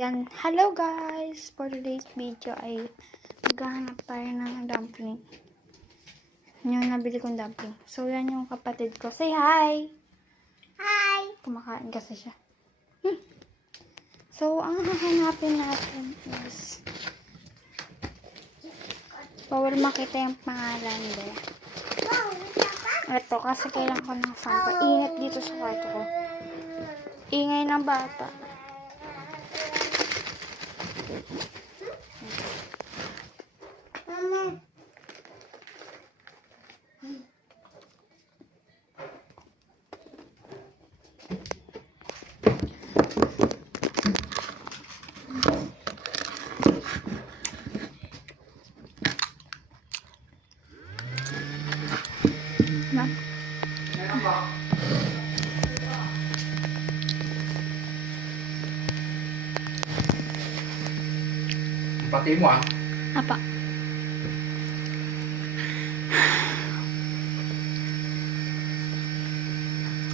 Yan. Hello guys! For today's video ay maghahanap tayo ng dumpling. Yung nabili kong dumpling. So, yan yung kapatid ko. Say hi! Hi! Kumakain kasi siya. So, ang hahanapin natin is bawal makita yung pangalan there. Ito, kasi kailangan ko ng sampa. Ingat dito sa kwarto ko. Ingay ng bata. Mama. Pati mo Apa?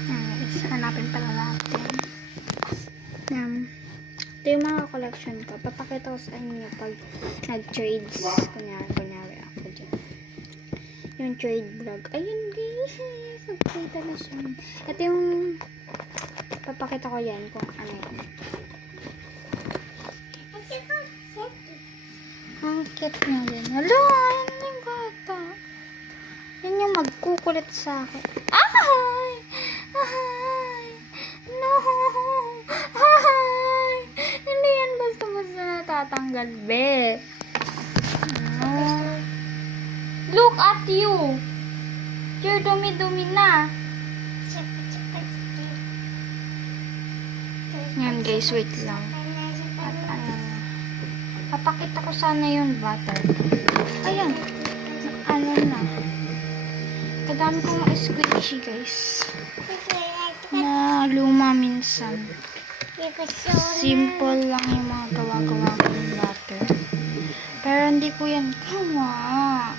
Guys, hanapin pala natin. Ito yung mga collection ko. Papakita ko sa inyo pag nag-trades. Kunyari ako dyan. Yung trade vlog. Ayun guys, nagkita na siya. Ito yung papakita ko yan kung ano yan. Ang cute niya din. Hala, yan yung bata. Yan yung magkukulit sa akin. Ay! Ay! No! Ay! Hindi yan basta-basta natatanggal, be. No. Look at you! You're dumi-dumi na. Yan guys, wait lang. At ano, papakita ko sana yung butter. Ayan. Ano na. Kadami kong squishy guys. Na luma minsan. Simple lang yung mga gawa-gawa kong butter. Pero hindi ko yan gawa.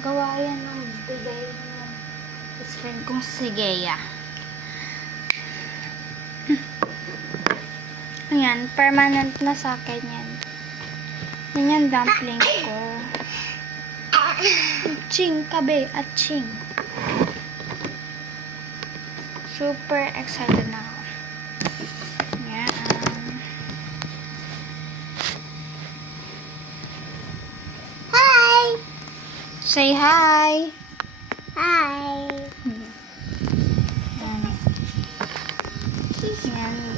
Gawa yan ng bigay ng best friend kong si Gea. Ayan, permanent na sa akin yan. Yan yung dumpling ko. Ching, kabe, at ching. Super excited na ako. Yan. Hi! Say hi! Hi! Yan. Yan